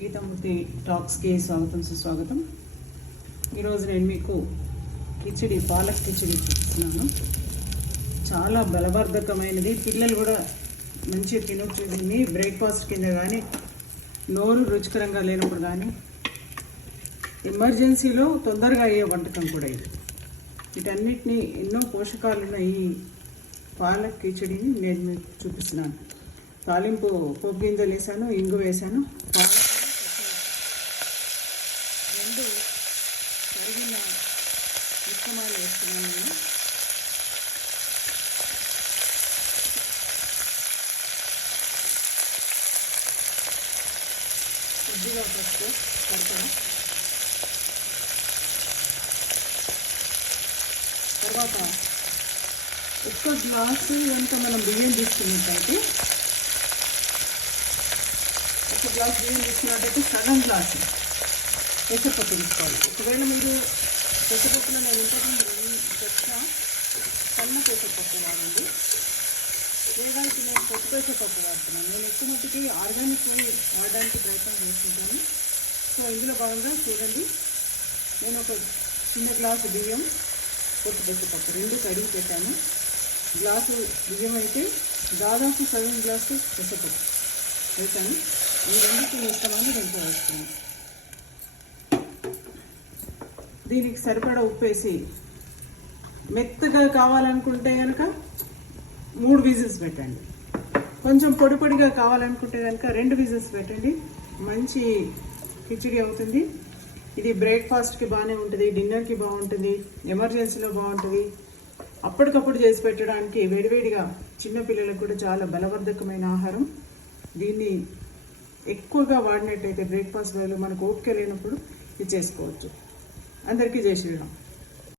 గీతామూర్తి టాక్స్కి స్వాగతం సుస్వాగతం. ఈరోజు నేను మీకు పాలక్ కిచిడి చూపిస్తున్నాను. చాలా బలవర్ధకమైనది, పిల్లలు కూడా మంచిగా తినొచ్చు. దీన్ని బ్రేక్ఫాస్ట్ కింద కానీ, నోరు రుచికరంగా లేనప్పుడు కానీ, ఎమర్జెన్సీలో తొందరగా అయ్యే వంటకం కూడా ఇది. వీటన్నిటినీ ఎన్నో పోషకాలున్న ఈ పాలక్ కిచిడిని నేను మీకు చూపిస్తున్నాను. తాలింపు పోపు గింజలు వేసాను, ఇంగు వేసాను, రెండు కరిగిన మిశ్రమాలు వేస్తున్నాను. నేను కొద్దిగా పసుపు కడతాను. తర్వాత ఒక్క గ్లాసు కనుక మనం బియ్యం తీసుకున్నట్టయితే, సగం గ్లాసు పెసరపప్పు తీసుకోవాలి. ఒకవేళ మీరు పెసరపప్పులో నేను ఇంతకుముందు 2 చెక్క సన్న పెసరపప్పు వాడండి, లేదా ఇప్పుడు నేను కొత్త పెసరపప్పు వాడుతున్నాను. నేను ఎక్కువ మట్టికి ఆర్గానిక్ వాడడానికి ప్రయత్నం చేస్తుంటాను. సో ఇందులో భాగంగా చూడండి, నేను ఒక చిన్న గ్లాసు బియ్యం, కొత్త పెసరపప్పు 2 కడిగి పెట్టాను. గ్లాసు బియ్యం అయితే దాదాపు సగం గ్లాసు పెసరపప్పు వేసాను. ఈ రెండింటిని ఇష్టమని నేను వేస్తున్నాను. దీనికి సరిపడా ఉప్పు వేసి, మెత్తగా కావాలనుకుంటే కనుక 3 విజిల్స్ పెట్టండి. కొంచెం పొడి పొడిగా కావాలనుకుంటే కనుక 2 విజిల్స్ పెట్టండి. మంచి కిచిడి అవుతుంది. ఇది బ్రేక్ఫాస్ట్కి బాగానే ఉంటుంది, డిన్నర్కి బాగుంటుంది, ఎమర్జెన్సీలో బాగుంటుంది. అప్పటికప్పుడు చేసి పెట్టడానికి వేడివేడిగా చిన్నపిల్లలకు కూడా చాలా బలవర్ధకమైన ఆహారం. దీన్ని ఎక్కువగా వాడినట్టయితే బ్రేక్ఫాస్ట్ వేళలో మనకు ఓపిక లేనప్పుడు ఇది చేసుకోవచ్చు. అందరికీ జై శ్రీరామ్.